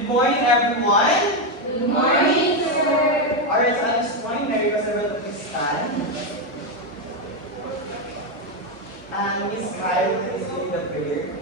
Good morning, everyone. Good morning, sir. Alright, so at this point, may request everyone to please stand. And Miss Kyle will lead the prayer.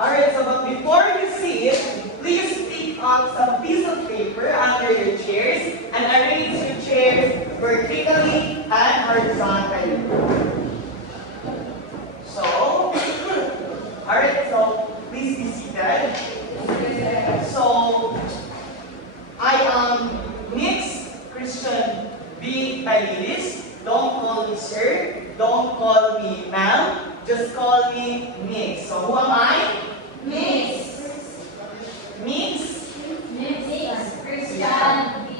Alright, so but before you see it, please pick up some piece of paper under your chairs and arrange your chairs vertically and horizontally. So, alright, so please be seated. So, I am Nix Christian B. Talilis. Don't call me sir, don't call me ma'am, just call me Nix. So who am I? Miss. Nix? Christian.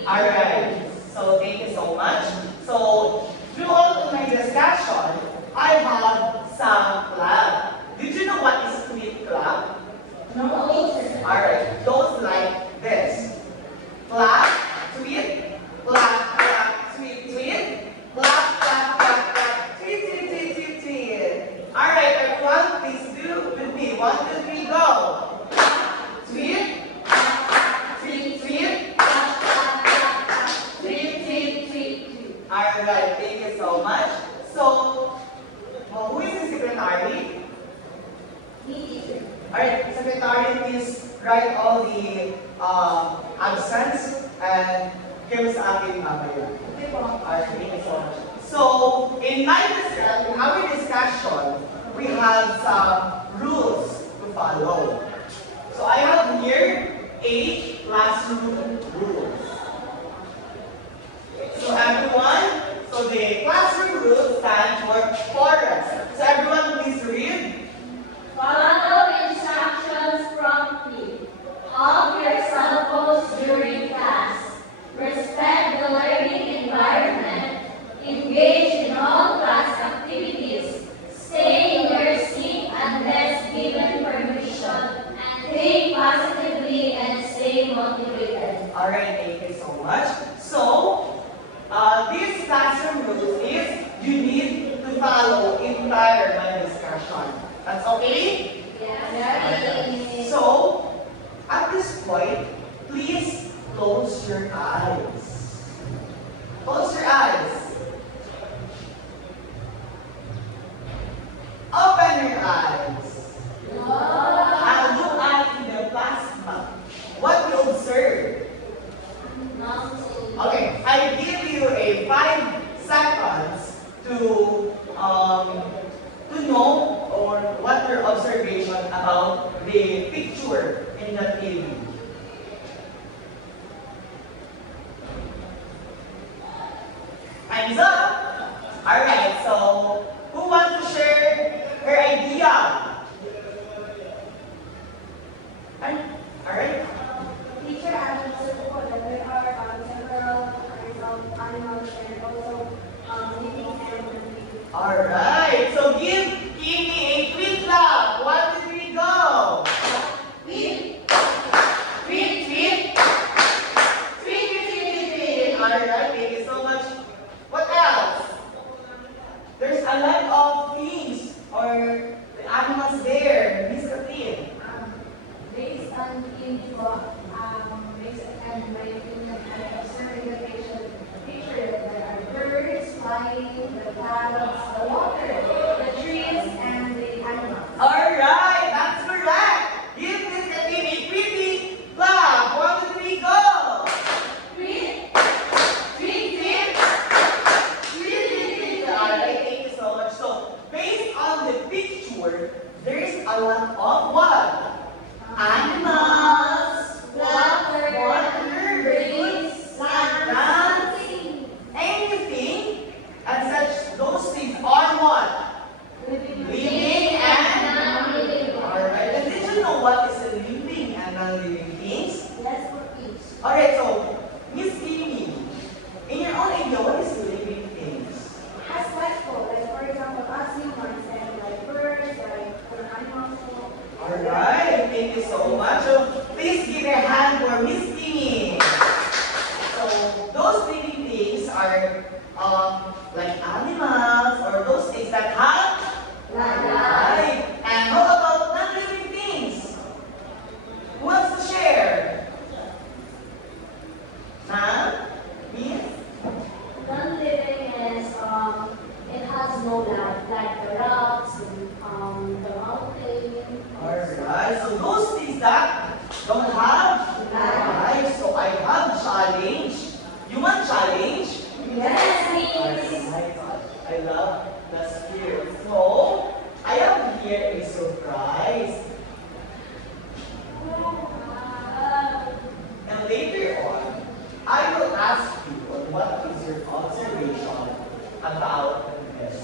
Alright, so thank you so much. So, throughout my discussion, I have some clap. Did you know what is tweet clap? No, sir. Alright, those like this. Clap, tweet, clap, clap, tweet, tweet, clap, clap, clap, clap, tweet, tweet, tweet, tweet, tweet. Alright, everyone, please do with me. 1, 2, 3, go. Tweet, tweet, tweet, tweet, tweet, tweet. Alright, thank you so much. So, who is the secretary? Alright, secretary, please write all the absence and give sa akin mamaya. Alright, thank you so much. So, in our discussion, we have some rules to follow. So, I have here 8 classroom rules. So, everyone, so the classroom rules stand for chorus. So, everyone, please read. Follow instructions promptly. Off your cell phones during class. Respect the learning environment. Engage in all class activities. Stay in your seat unless given permission. And think positively and stay motivated. Alright, thank you so much. So, this classroom rule is you need to follow entire my discussion. That's okay? Yes. So, at this point, please close your eyes. Close your eyes. Open your eyes. And look at the plasma. What you observe. Okay, I give you a 5 seconds to know or what your observation about the picture in the TV. Time's up. Alright, so who wants to share her idea? Alright. Teacher actually support that there are several animals and also living and Alright, so give me a quick clap. 1, 2, 3, go. Tweet. Tweet, tweet. Tweet, tweet, tweet, tweet. Alright, thank you so much. What else? There's a lot of things or the animals there. Miss Kathleen. based on info, based on my opinion, I observed in the picture that there are birds flying, the clouds, the water, the trees, and the animals. Alright, that's correct. Give Miss Kathleen a pretty clap. 1, 2, 3, go. Tweet. Tweet, tweet. Tweet, tweet, tweet. Alright, thank you so much. So, based on the picture, there's a lot of what? Animals, water, Trees. plants, anything, and such. Those things are what? Living and non-living. alright. And did you know what is a living and non-living things? Let's put each. Alright, thank you so much. So, please give a hand for Miss Timmy. So, those living things are like animals or those things that have life. And how about non-living things? Who wants to share? Huh? Miss? Non-living is, it has no life, like the rocks, the mountain. Alright, so those things that don't have life. So I have challenge. You want challenge? Yes, Alright, I love the spirit. So I have here a surprise. And later on, I will ask you what is your observation about this.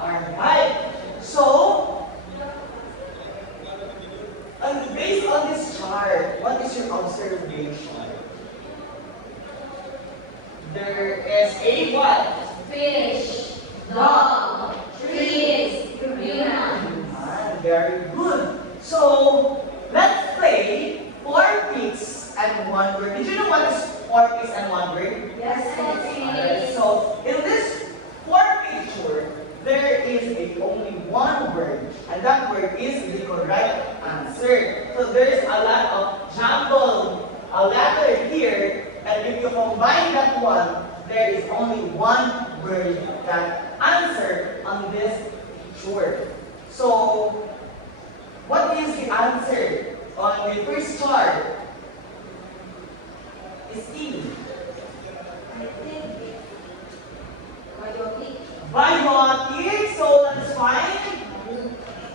Alright, so based on this chart, what is your observation? There is a what? fish, dog, trees, human. Very good. So let's play 4 pigs and 1 bird. Did you know what is 4 pigs and 1 bird? Yes, Alright, so in this 4 picture, there is only 1 word, and that word is the correct answer. So there is a lot of jumbled letter here, and if you combine that one, there is only 1 word that answer on this picture. So what is the answer on the first chart? Is E. I think coyote. Biotic, so let's find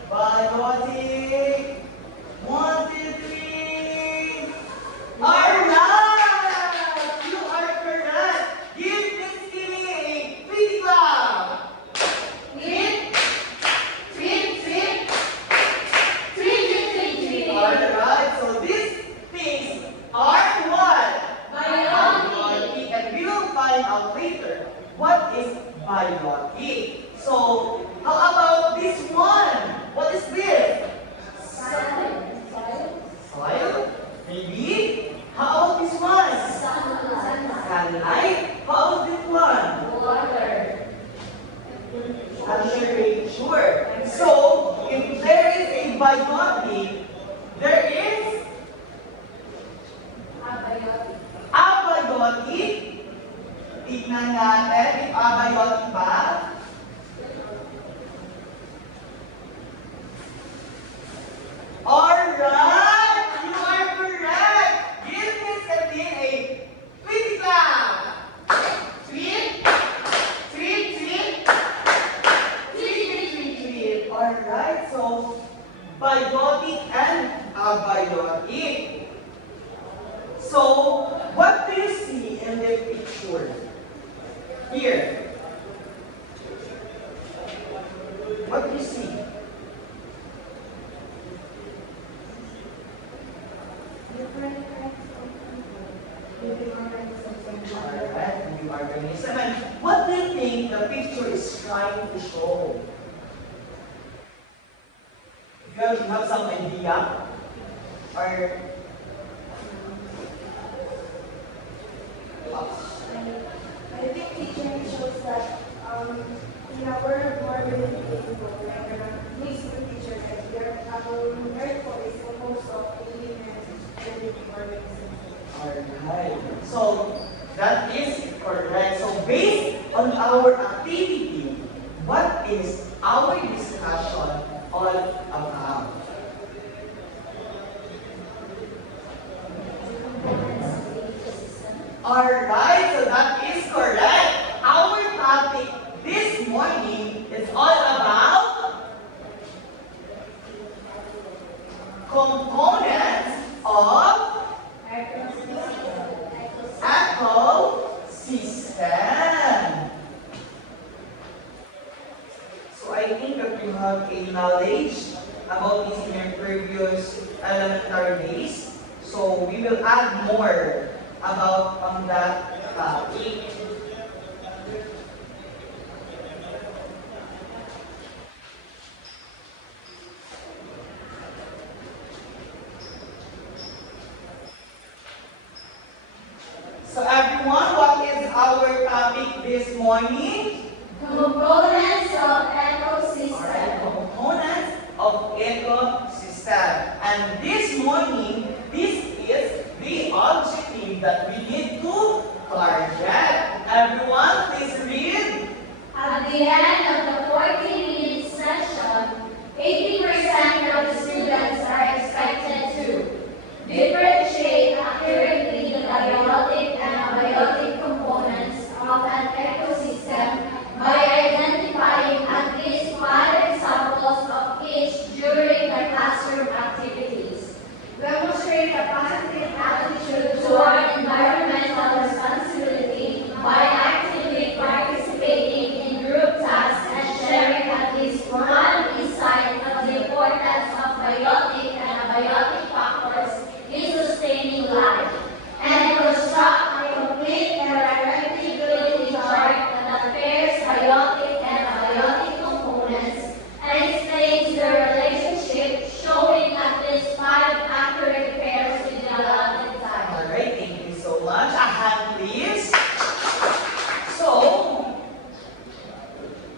biotic. 1, 2, 3. Alright! You are correct. Give Miss Timmy a pretty clap. Tweet, tweet, tweet, tweet, tweet, tweet. Alright, so these things are what? Biotic. And we will find out later what is biotic. So, how about this one? What is this? Soil? Maybe? How about this one? Sunlight? How about this one? Water. Sure. So, if there is a biotic, there is Abiotic. abiotic. Tignan natin if abiotic ba. Alright! You are correct! Give Miss Kathleen a pretty clap! Tweet! Tweet, tweet! Tweet, tweet, tweet, tweet! Alright, so biotic and abiotic. So, what do you see in the picture? Here. What do you see? Different types of people. Living organisms. Alright, living organism. And what do you think the picture is trying to show? If you have some idea? Or I think teaching shows that in a world more living people, like there are mixed with teachers, like Earth is composed of elements and living organisms. alright. So that is correct. So based on our activity, what is our discussion all about? Alright, so that is correct. Our topic this morning is all about components of ecosystem. So I think that you have a knowledge about this in your previous elementary days. So we will add more about on that topic. So everyone, what is our topic this morning? Components of Alright, ecosystem. components of ecosystem. And this morning, this is the objective that we need to target. Everyone, please read. At the end of the 40-minute session, 80% of the students are expected to differentiate accurately the biotic and abiotic components of an ecosystem by identifying at least 5 examples of each during the classroom activities. Demonstrate a positive attitude toward environmental responsibility by actively participating in group tasks and sharing at least one insight of the importance of biotic and abiotic factors in sustaining life. And construct a complete hierarchically chart that pairs biotic and abiotic components and explains their relationship, showing at least 5 accurate pairs within a allotted time. Alright, thank you so much. A hand, please. So,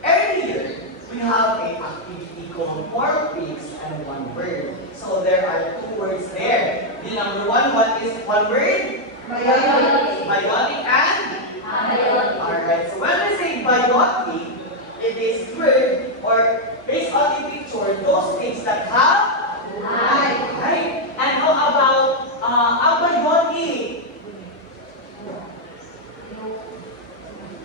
earlier, we have a activity called 4 pigs and 1 word. So there are 2 words there. The number 1, what is 1 word? Biotic. Biotic and? Abiotic. Alright, so when we say biotic, it is word or based on the picture, those things that have Life. life. And how about abiotic?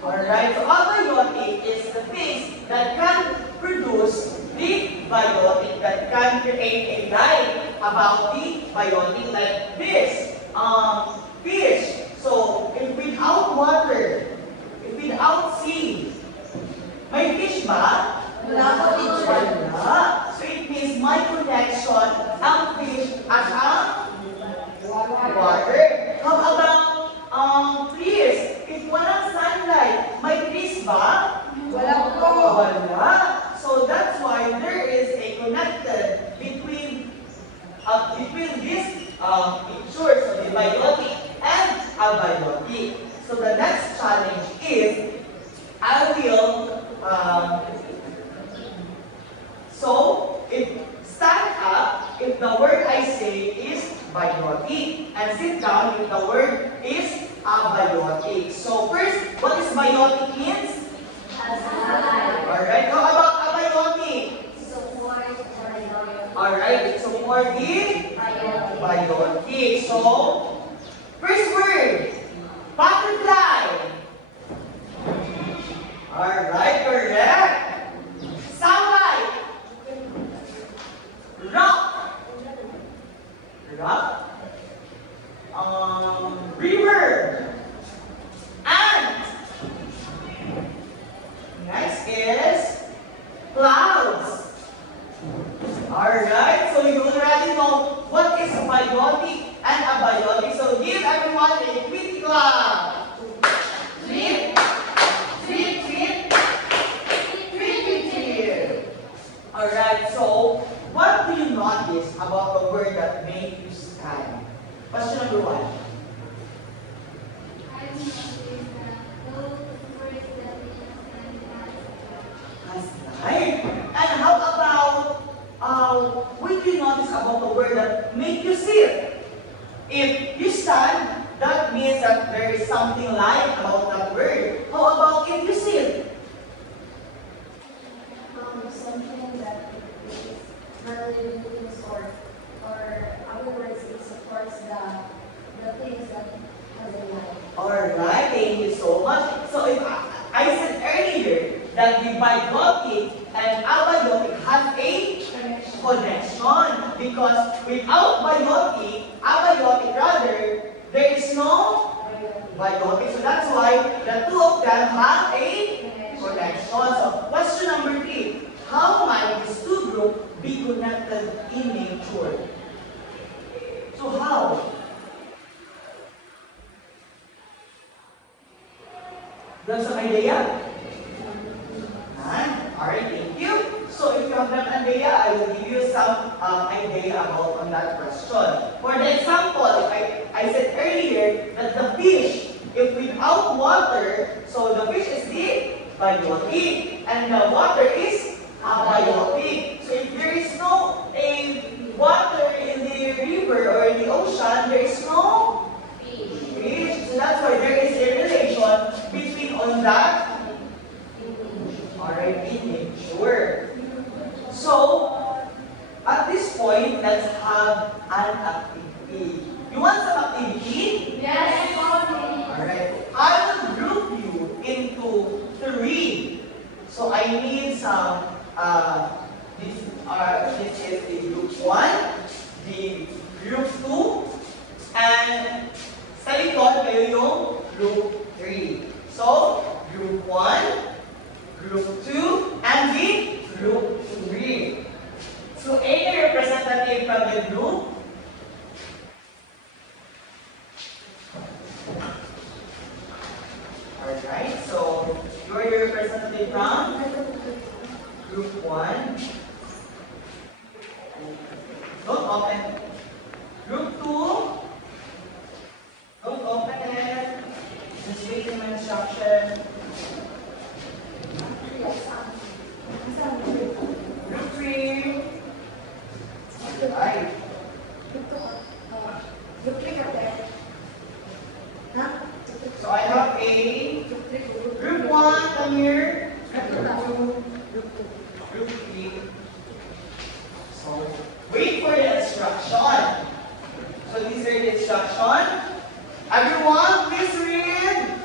Alright, so abiotic is the things that can produce the biotic, that can create a life about the biotic, like this, fish. So, if without water, if without sea, may fish ba? Wala po, teacher. Wala. So, it means my connection ang fish at ang water. How about trees? If walang sunlight, may trees ba? Wala po. Wala. So that's why there is a connected between these pictures of the biotic and abiotic. So the next challenge is I will so if stand up if the word I say is biotic and sit down if the word is abiotic. So first, what is biotic means? Alright, how about abiotic? Alright, it's for the biotic. So, first word, butterfly. Alright, correct. Sunlight. Rock. Rock. River. Ant. Next is clouds. Alright, so you already know what is biotic and abiotic. So give everyone a quick clap. Tweet, tweet, tweet, tweet, tweet, tweet. Alright, so what do you notice about the word that made you stand? Question number 1. That's right. And how about what do you notice about the word that make you sit? If you stand, that means that there is something light about that word. How about if you sit? Something that is related to things or other words, it supports the things that has a life. Alright, thank you so much. So if I said earlier that the biotic and abiotic have a connection because without abiotic rather, there is no biotic. So that's why the two of them have a connection. So question number 3. how might these two groups be connected in nature? So how? There's an idea? Alright, thank you. So if you have an idea, I will give you some idea about on that question. For the example, I said earlier that the fish, if without water, so the fish is the biotic, and the water is abiotic. So if there is no water in the river or in the ocean, there is no fish. So that's why there is a relation between on that. Alright, in nature. So, at this point, let's have an activity. You want some activity? Yes, Alright. I will group you into 3. So I need some, this is the group 1, the group 2, and sa likod kayo yung group 3. So, group 1, group 2, and the group 3. So, any representative from the group? Alright, so you are the representative from group 1. Don't open. Group 2. Don't open it. Just wait in my instruction. Group 3. Alright. So I have a group 1, come here. Group 2, group 3. So wait for the instruction. So these are the instruction. Everyone, please read.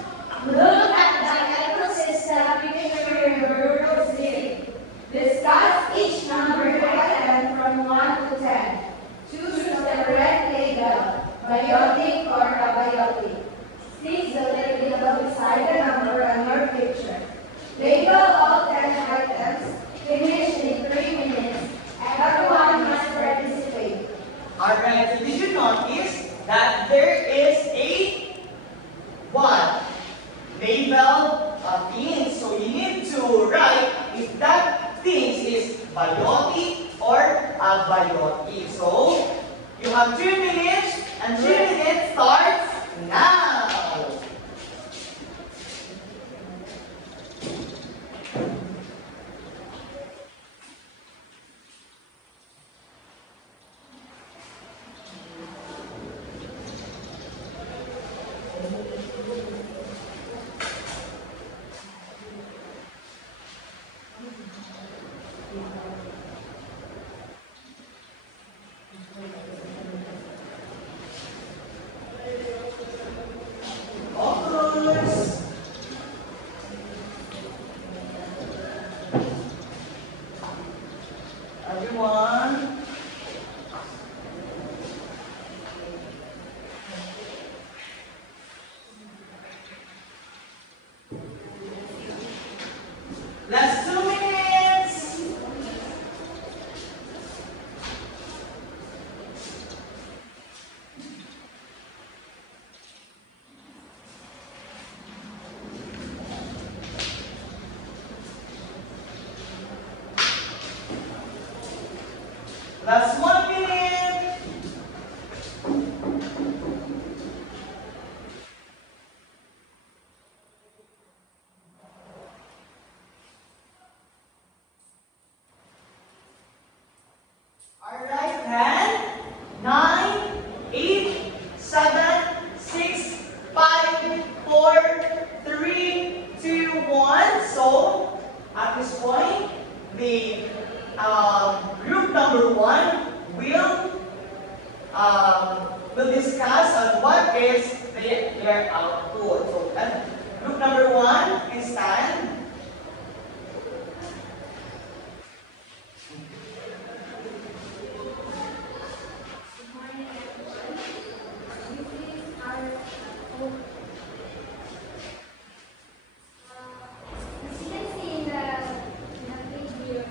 Look at the ecosystem picture in Group 3. Discuss each number item from 1 to 10. Choose the correct label, biotic or abiotic. Place the label beside the number on your picture. Label all 10 items. Finish in 3 minutes. Everyone must participate. Alright, so did you notice that there is a what? Label things. So you need to write if that things is biotic or abiotic. So you have 3 minutes, and 3 minutes starts now. Focus. Everyone. Last 2 minutes. Last 1 minute. Alright, 10, 9, 8, 7, 6, 5, 4, 3, 2, 1. So, at this point, the group number 1 will discuss on what is their output. So, group number 1 is stand. As you can see in the video,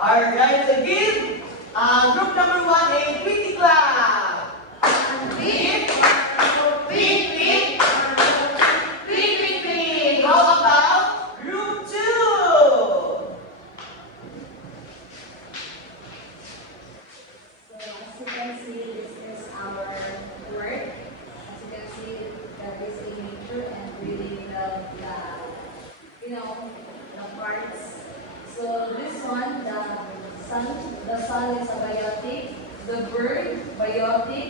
Alright, so give group number 1 a pretty clap. Beep, beep, beep, beep, beep, beep. How about group 2? So as you can see, this is our work. As you can see, that is a nature and really the parts. So this one, the sun is abiotic, the bird biotic,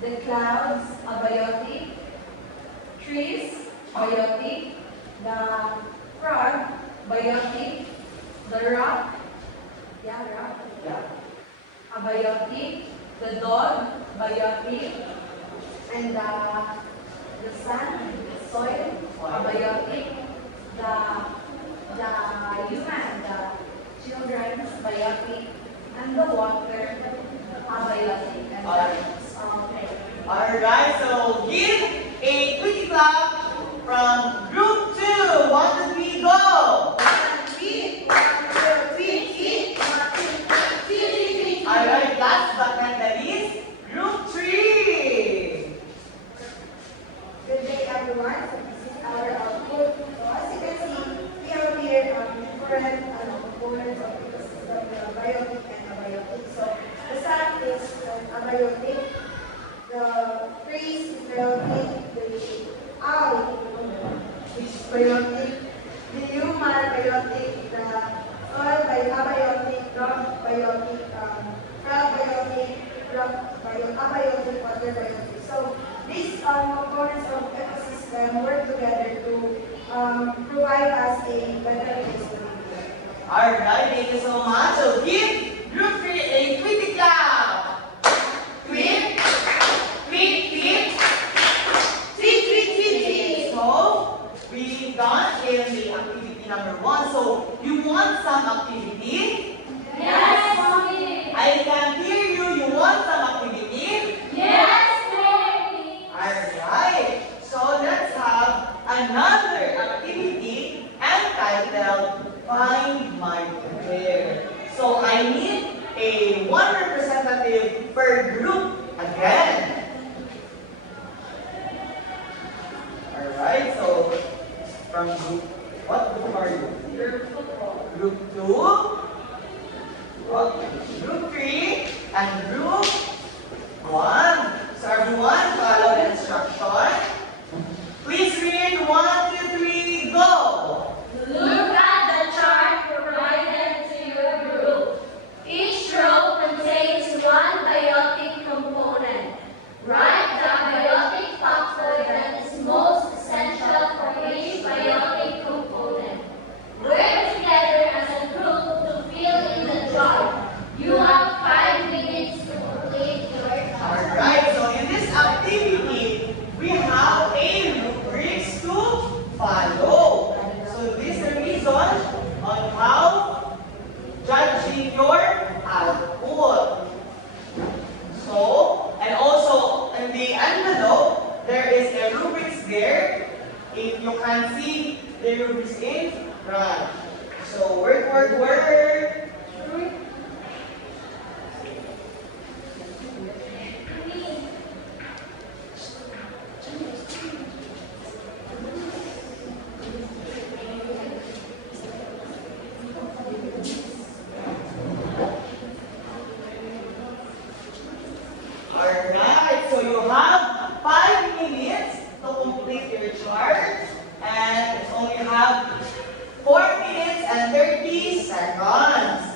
the clouds abiotic, trees biotic, the frog biotic, the rock, rock, Yeah. abiotic, the dog, biotic, and the sun, soil, abiotic, the human, the children, biotic, and the water, abiotic. And that's okay. Alright, so give a quick clap from group 2. What did we go? Alright, last but not the least, group 3. Good day, everyone. So this is our output. So as you can see, we have here different components of ecosystem, biotic and abiotic. So the sun is abiotic, the trees is biotic, the owl is biotic, the human biotic, the soil abiotic, rock biotic, frog biotic, abiotic, water biotic. So these components of ecosystem work together to provide us a better place to live. Alright, thank you so much. So give group 3 a quick clap. Tweet, tweet, tweet. Tweet, tweet, tweet, tweet. So, we got in the activity number 1. So, you want some activity? Yes, mommy. I can hear you. You want some activity? Yes, mommy. Alright, so let's have another activity entitled Find My Prayer. So I need a one representative per group again. Alright, so from group, what group are you? Group 2, group 3, and group 1. So everyone, follow the instruction. Please read 1, 2, 3, go! Look at the chart provided to your group. Each row contains one biotic component. Write the biotic factor that is most essential for each biotic component. Work together as a group to fill in the chart. You have 5 minutes to complete your chart. Alright, so in this activity, we have a rubrics to follow. So this is the reason on how judging your output. So, and also in the envelope, there is a rubrics there. If you can see the rubrics in front. So work, work, work. Alright, so you have 5 minutes to complete your chart, and only have 4 minutes and 30 seconds.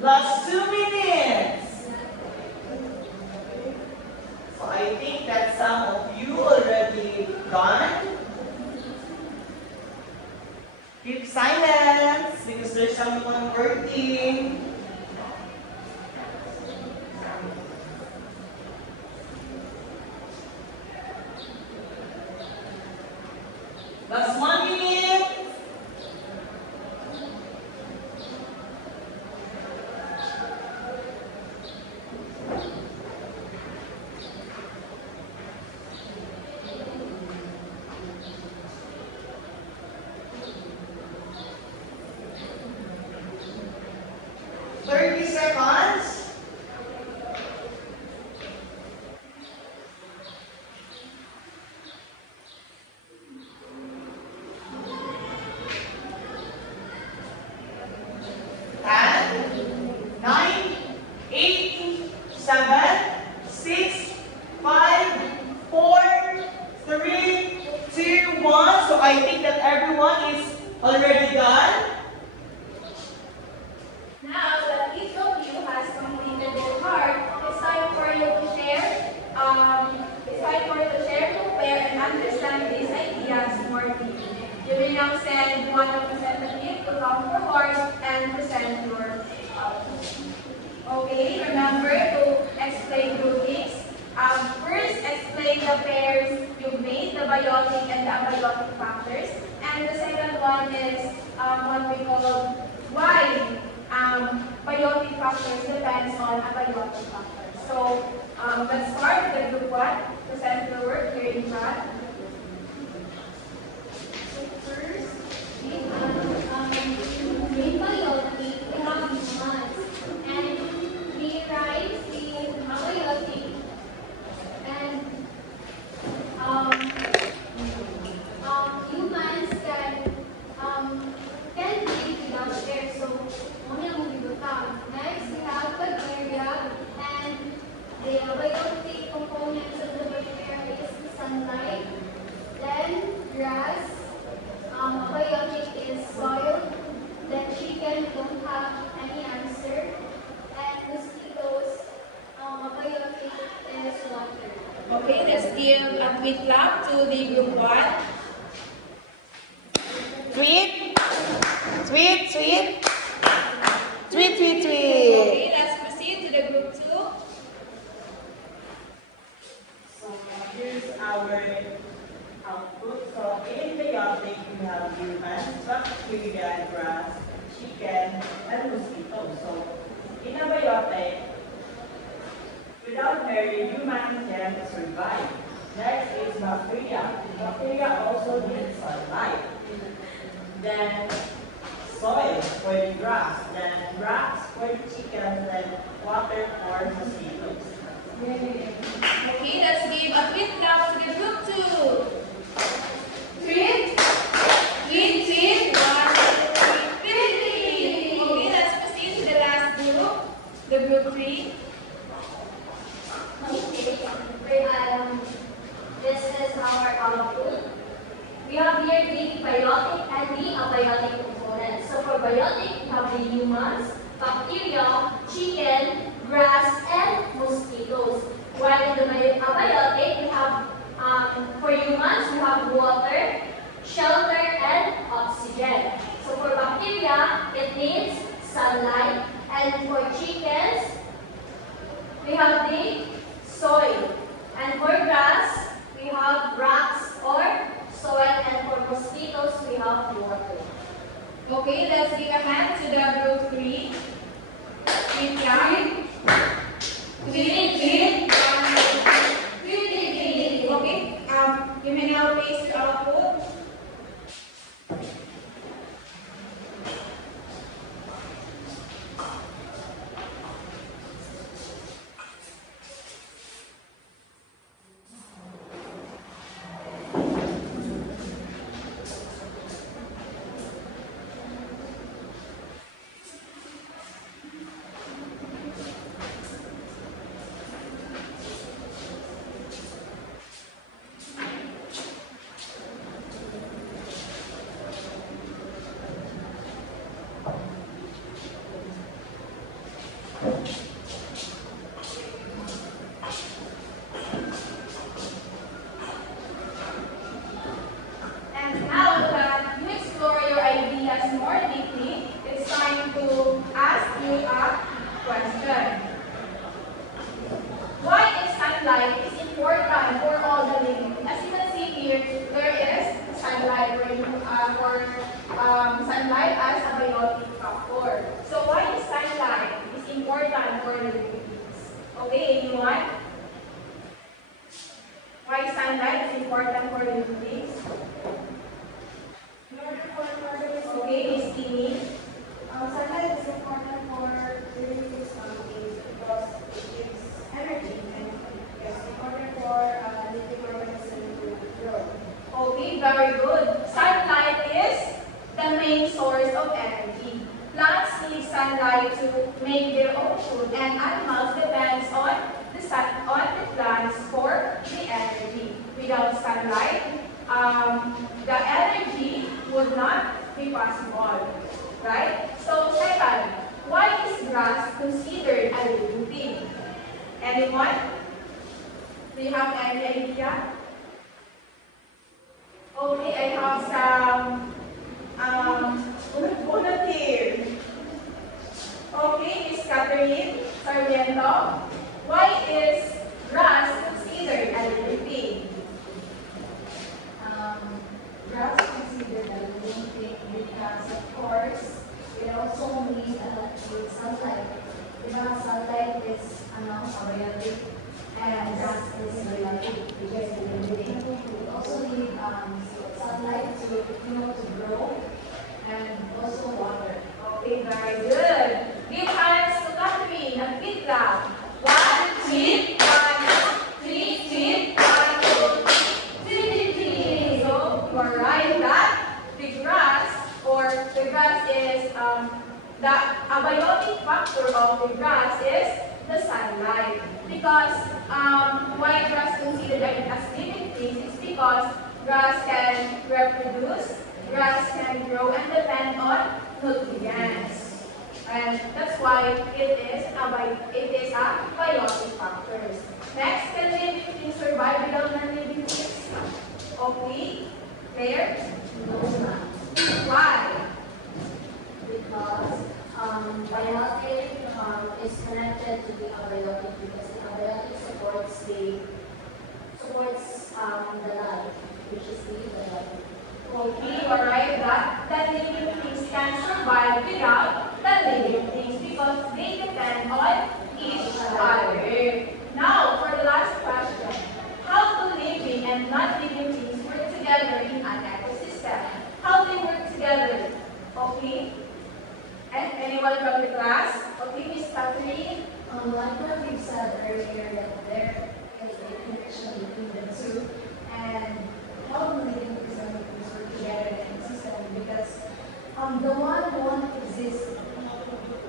Last 2 minutes. So I think that some of you already done. Keep silence because there's someone working. Last 1 minute. Seconds. Ten, 9, 8, 7, 6, 5, 4, 3, 2, 1. So I think that everyone is already done. Now that each of you has completed your part, it's time for you to share. It's time for you to share, compare, and understand these ideas more deeply. You will now send one representative to come forward and present your output. Okay, remember to explain groupings. First, explain the pairs you made, the biotic and the abiotic factors. And the second one is what we call why biotic factors depends on abiotic factors. So let's start with the group 1. Present your work here in chat. So first, in biotic, we have humans, and we write in abiotic, and humans can live without air. So, mamaya mo bibutang. Next, we have bacteria, and the abiotic components of the bacteria is sunlight. Then, grass. Abiotic is soil. Then, chicken don't have any answer. And mosquitoes, abiotic is water. Okay, let's give a quick clap to the group 1. Tweet. Tweet, tweet. Tweet, tweet, tweet. Okay, let's proceed to the group 2. So here's our output. So in biotic, we have humans, bacteria, grass, chicken, and mosquitoes. So in a biotic, without air, humans can survive. Next is bacteria. Bacteria also need sunlight. Then soil for the grass. Then grass for the chicken. Then water for mosquitoes. Okay, let's give a quick clap to the group 2. Tweet, tweet, tweet, 1, 2, 3, tweet. Okay, let's proceed to the last group, the group 3. This is our output. We have here the biotic and the abiotic components. So for biotic, we have the humans, bacteria, chicken, grass, and mosquitoes. While in the abiotic, we have, for humans, we have water, shelter, and oxygen. So for bacteria, it needs sunlight. And for chickens, we have the soil. And for grass, we have rocks or soil. And for mosquitoes, we have water. Okay, let's give a hand to the group 3. Tweet clap. Tweet, tweet, 1, 2, 3. Okay, you may question. Why is sunlight is important for all the living? As you can see here, there is sunlight for sunlight as a biotic factor. So why is sunlight is important for the living beings? Okay, anyone? Why sunlight is important for the living beings? In order for organisms, Okay, Miss Timmy. sunlight is important for living things because it gives energy and yes, in order for living organisms to grow. Okay, very good. Sunlight is the main source of energy. Plants need sunlight to make their own food, and animals depends on the sun, on the plants for the energy. Without sunlight, the energy would not be possible, right? So second, why is grass considered a living thing? Anyone? Do you have any idea? Okay, I have some volunteer. Okay, Miss Catherine Sarmiento, why is grass considered a living thing? Grass is considered a living thing because, of course, it also needs sunlight. Because sunlight is abiotic and grass is biotic because it's living. We also need sunlight to grow and also water. Okay, very good. Give hands to Catherine. A big clap. 1, 2, 1, 2, 3, 1, 2, 3. So you are right that the grass is the abiotic factor of the grass is the sunlight. Because why grass considered as living things is because grass can reproduce, grass can grow and depend on nutrients. And that's why it is a biotic factor. Next, can living things survive without non-living things? Okay, Claire? Why? Because biotic is connected to the abiotic because the abiotic supports the life, which is the biotic. Okay, you are right that living things can survive without the living things because they depend on each other. Now, for the last question, how do living and non-living things work together in an ecosystem? How they work together? Okay? And anyone from the class? Okay, Miss Catherine? Like what we said earlier, that there is a connection between the two, and how do living things and non-living work together in a system? Because the one won't exist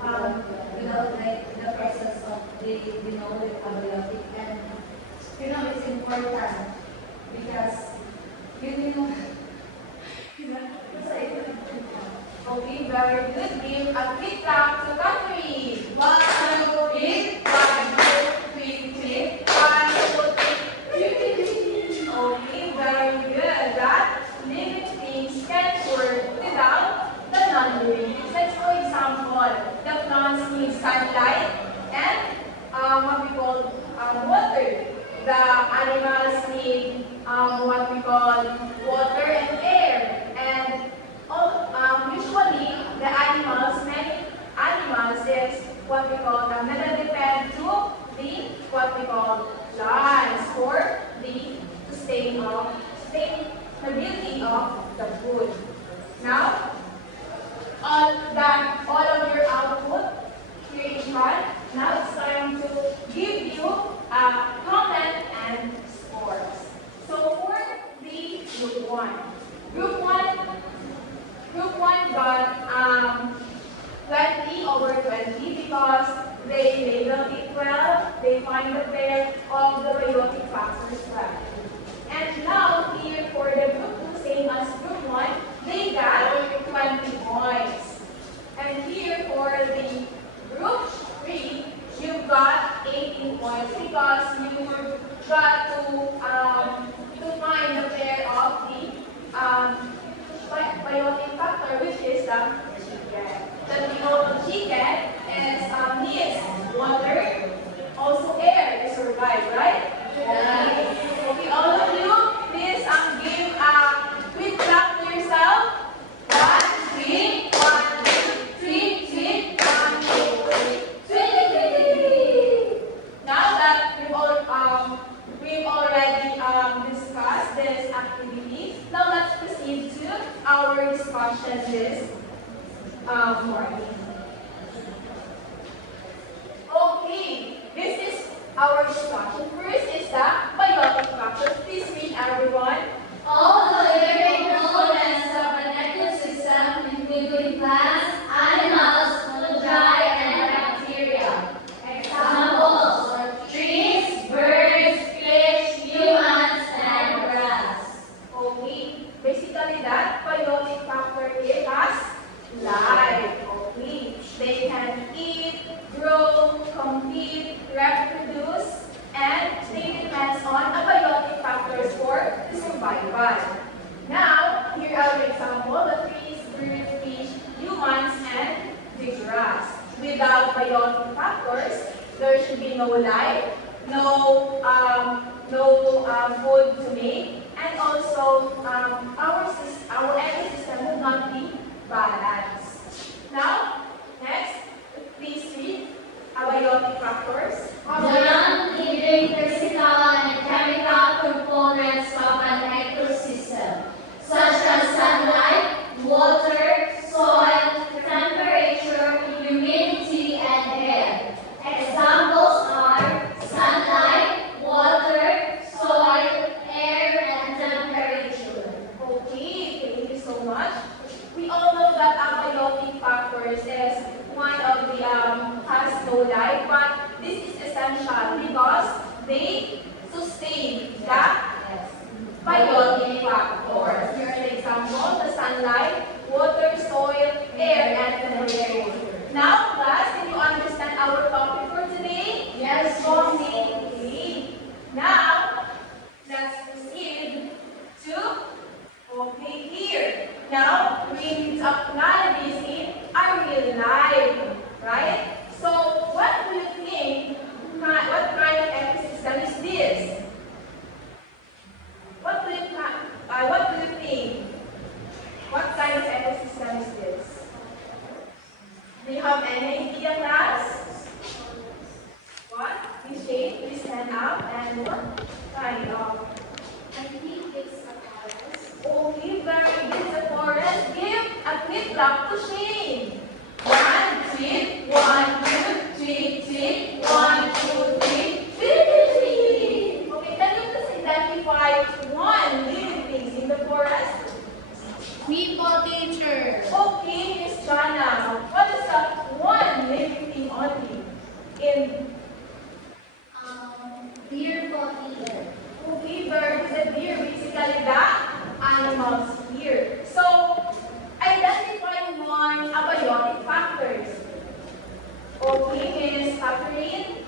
without the presence of the abiotic, and it's important because Okay, very good. Give a quick clap to Catherine. 1, 2, 3. 1, 2, 3, 3. 1, 2, 3. Okay, very good. That living things can work without the non-living things. Let's for example, the plants need sunlight and what we call water. The animals need what we call water and air. And usually, many animals is what we call depend to the what we call plants for the sustainability of the food. Now, all of your output here in front. Now it's time to give you a comment and scores. So for the group one. Group 1 got 20 over 20 because they labeled it well, they find the pair of the biotic factors well. And now here for the group 2, same as group 1, they got 20 points. And here for the group 3, you got 18 points because you got to find the pair of the biotic factor, which is the chicken. The chicken is needs our discussion this morning. Okay, this is our discussion. First is the biotic factors. Please read everyone. All the living components of an ecosystem, including plants, animals, fungi, and bacteria. Examples: trees, birds, fish, humans, and grass. Okay, basically that biotic factor is life. Okay, they can eat, grow, compete, reproduce, and they depend on abiotic factors for survival. Now, here are the example: the trees, birds, fish, humans, and the grass. Without biotic factors, there should be no life, no food to make, and also our ecosystem would not be balanced. Now, next, please read abiotic factors. The non-living physical and chemical components of an ecosystem, such as sunlight, water, soil, temperature, humidity, and air. Examples are sunlight, water, soil, air, and temperature. Okay, thank you so much. We all know that abiotic factors is one of the has no life, but this is essential because they sustain the biotic factors. Here are the example: the sunlight, water, soil, air, and temperature. Now, class, can you understand our topic for today? Yes, Okay. Now, let's proceed to here. Now, we need to apply this in our real life, right? So, what do you think? What kind of ecosystem is this? What do you think? What kind of ecosystem is this? Do you have any idea, class? What? Please shade, please stand up, and what kind of? I think it's a forest. Okay, very good. The forest. Give a quick clap to Shane. One, tweet. 1, 2, 3, tweet. 1, 2, 3. Tweet. Okay, can you please identify one living things in the forest? People teacher. Okay, Miss Jana. What is that one living thing only in? Deer eater. Okay, birds and deer. Basically, the animals here. So, identify one abiotic factors. Okay, Miss Catherine.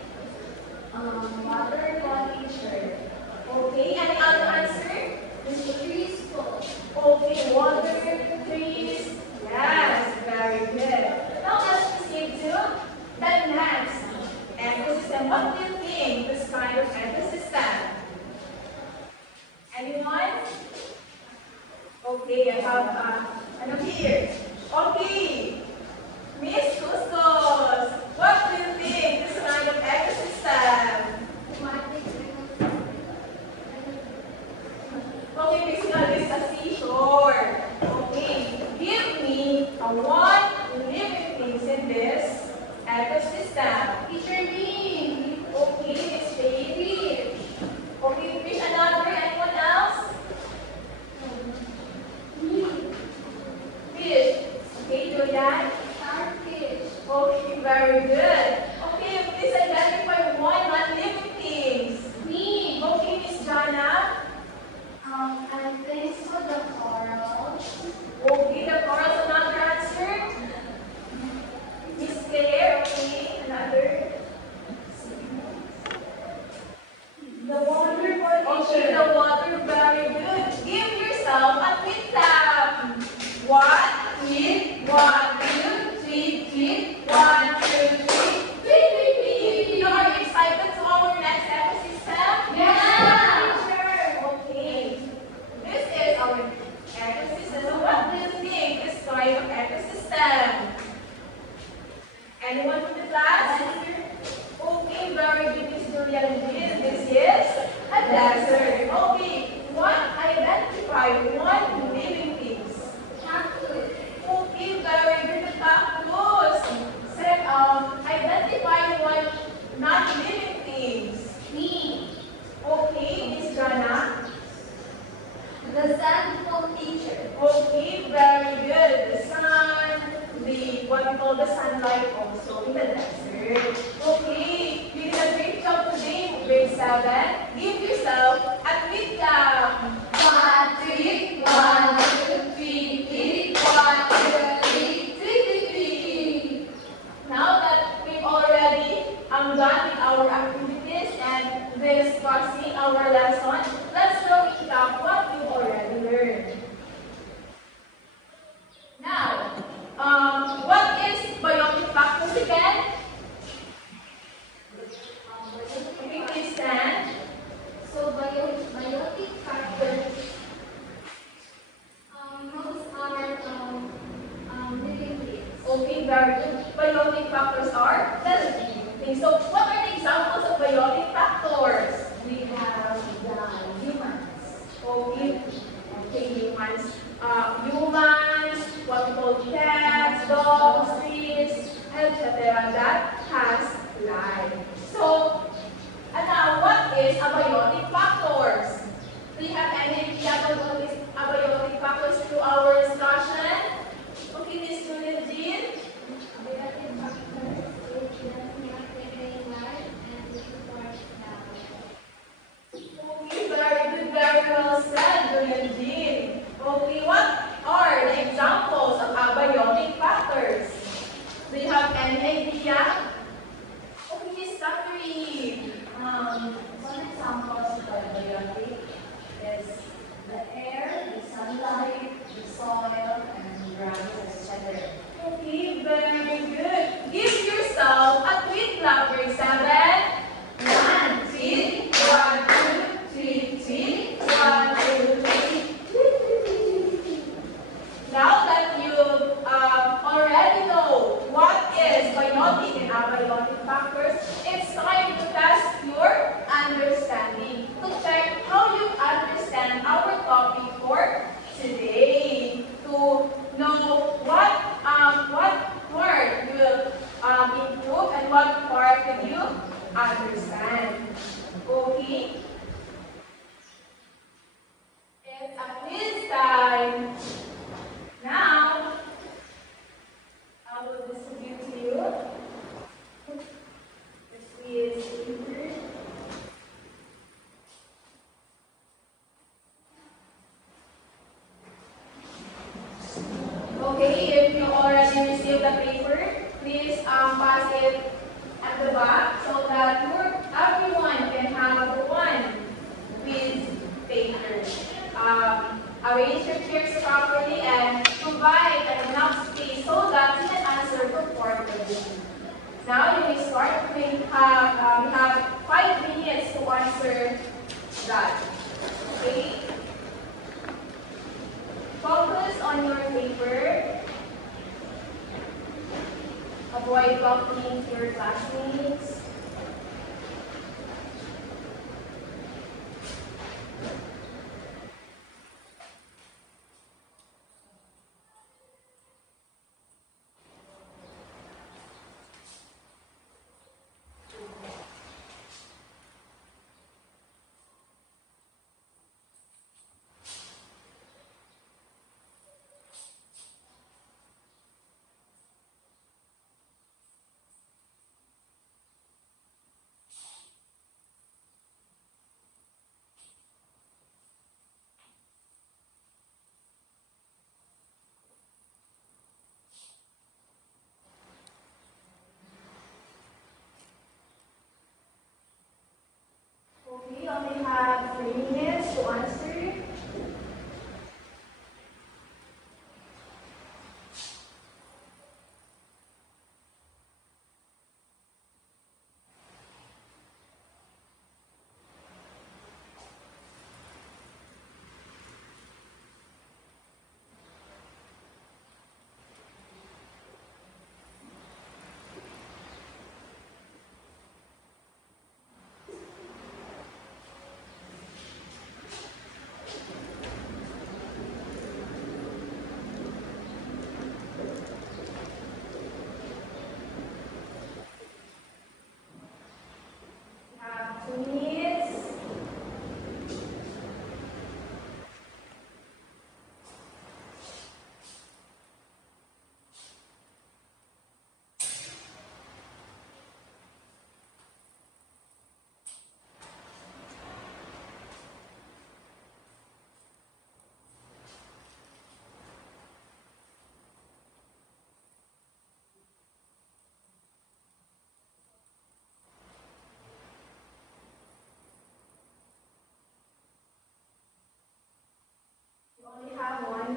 Water teacher. Okay, any other answer? Trees full. Okay, water, trees. Yes, very good. Now let's proceed to the next ecosystem. What do you think this kind of ecosystem? Anyone? Okay, I have ano here. Okay, Miss Kustos. What do you think this kind of ecosystem? Okay, basically this is a seashore. Okay, give me one living things in this ecosystem. Teacher me. Okay, Miss Baby. Okay, fish another. Anyone else? Fish. Okay, Julian. Starfish. Okay, very good. Okay, please identify one non-living things. Me. Okay, Miss Jana. I think so the coral. Okay, the corals another answer. Miss Claire, okay, another. The sun teacher. Okay, very good. The sun, the what we call the sunlight also in the desert. Okay, you did a great job today, grade 7. Give yourself a tweet clap. One, three, one, two, three, three, one, two, three, three, three. Now that we've already done with our activities and discussing our lesson, let's now recap what you've already learned. Now, what is biotic factors again? Okay, please stand. So biotic factors, those are living things. Okay, very good. Biotic factors are living things. So, what are the examples of biotic factors? We have the humans. Okay, humans. Humans, what we call cats, dogs, fish, etc. That has life. So, and now what is abiotic factors? Do you have any idea about what is abiotic factors through our discussion? Okay, Miss Julia Jean. Biotic factors, it does not contain life and it supports life. Okay, very well said, Julia Jean. Okay, what are the examples of abiotic factors? Do you have any idea? Okay, Miss Catherine. Some examples of biotic is the air, the sunlight, the soil, and grass, etc. Okay, very good. Give yourself a tweet clap, grade 7. 1, 3, 1, 2, 3, 3, 1, 2, 3. Now that you already know what is biotic and abiotic factors, it's time to test your understanding to check how you understand our topic for today. To know what part will improve and what part will you understand. Okay? It's a quiz time. Now, I will distribute to you this quiz paper. Okay, if you already received the paper, please pass it at the back so that everyone can have the one quiz paper. Arrange your chairs properly and provide enough space so that you can answer comfortably. Now you may start. We have 5 minutes to answer that. Okay? Focus on your paper. Avoid talking to your classmates.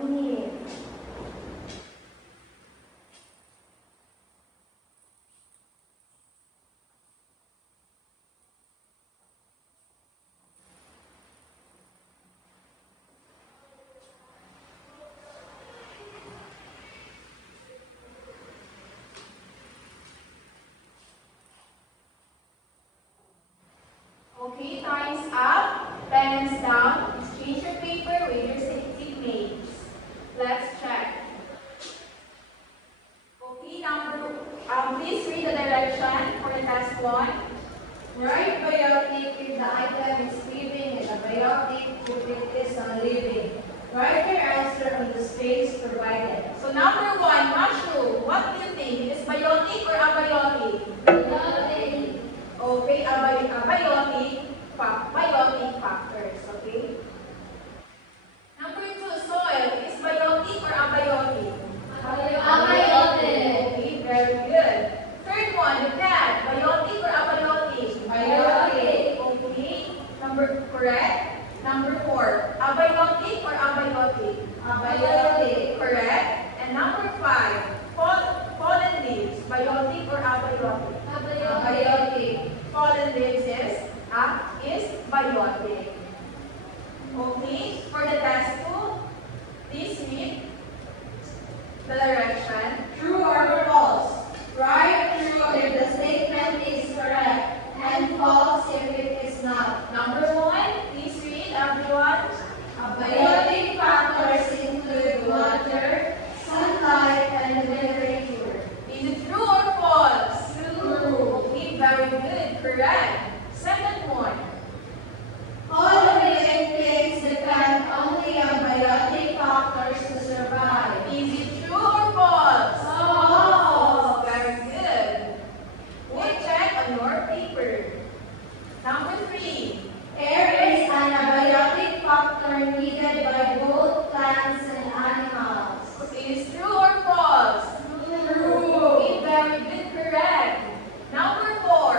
minute. Okay, time's up. Pens down. Exchange your paper with your teammates. Let's check. Okay, please read the direction for the test one. Write biotic if the item is living and the biotic if it is non-living. Write your answer on the space provided. So number one, mushroom. What do you think? It is biotic or abiotic? Biotic. Okay, biotic factors. Okay. Number two, soil. Is biotic or abiotic? Abiotic. Okay, very good. Third one, the cat. Biotic or abiotic? Biotic. Okay. Correct. Number four, abiotic or abiotic? Abiotic. Correct. And number five, fallen leaves. Biotic or abiotic? Abiotic. Fallen leaves is biotic. Okay. For the test two, please read the direction. True or false? Write true if the statement is correct and false if it is not. Number one, please read everyone. Abiotic factors include water, sunlight, and temperature. Is it true or false? True. Okay, very good. Correct. Second one. All living things depend only on biotic factors to survive. Is it true or false? False. Very good. We'll check on your paper. Number three. Air is an abiotic factor needed by both plants and animals. It is true or false? True. Okay, very good. Correct. Number four.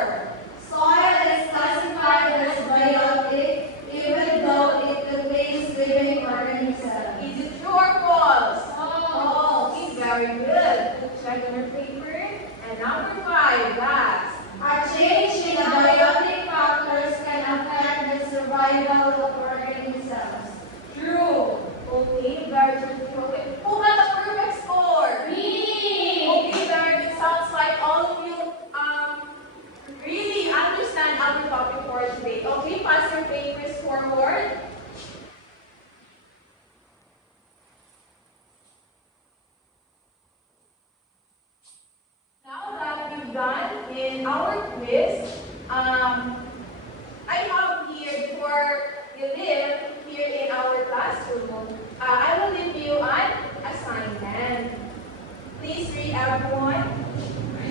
Soil is classified as biotic even though it contains living organisms. Is it true or false? False. Okay, very good. We'll check on your paper. And number five, last. A change in the biotic factors can affect the survival of organisms. True. Okay, very good. Okay. Who got the perfect score? Me. Okay, very good. Sounds like all of you really understand our topic for today. Okay, pass your papers forward. Now that you've done in our quiz, I have here before you live here in our classroom, I will give you an assignment. Please read everyone.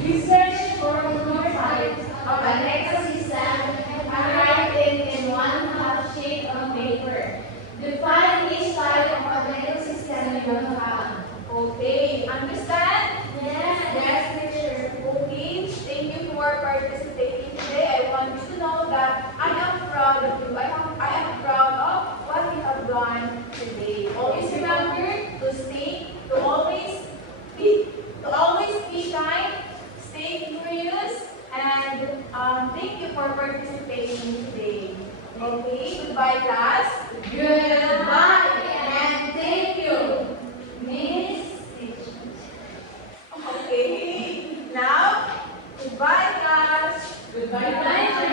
Research for more types of an ecosystem and writing in one half sheet of paper. Define each type of an ecosystem you have. Okay, understand? Yes, teacher. Okay, thank you for participating today. I want you to know that I am proud of you. I am proud of what you have done today. Always remember to always be kind, stay curious, and thank you for participating today. Okay, goodbye class. Goodbye and thank you, Miss Teacher. Okay, now goodbye class. Goodbye,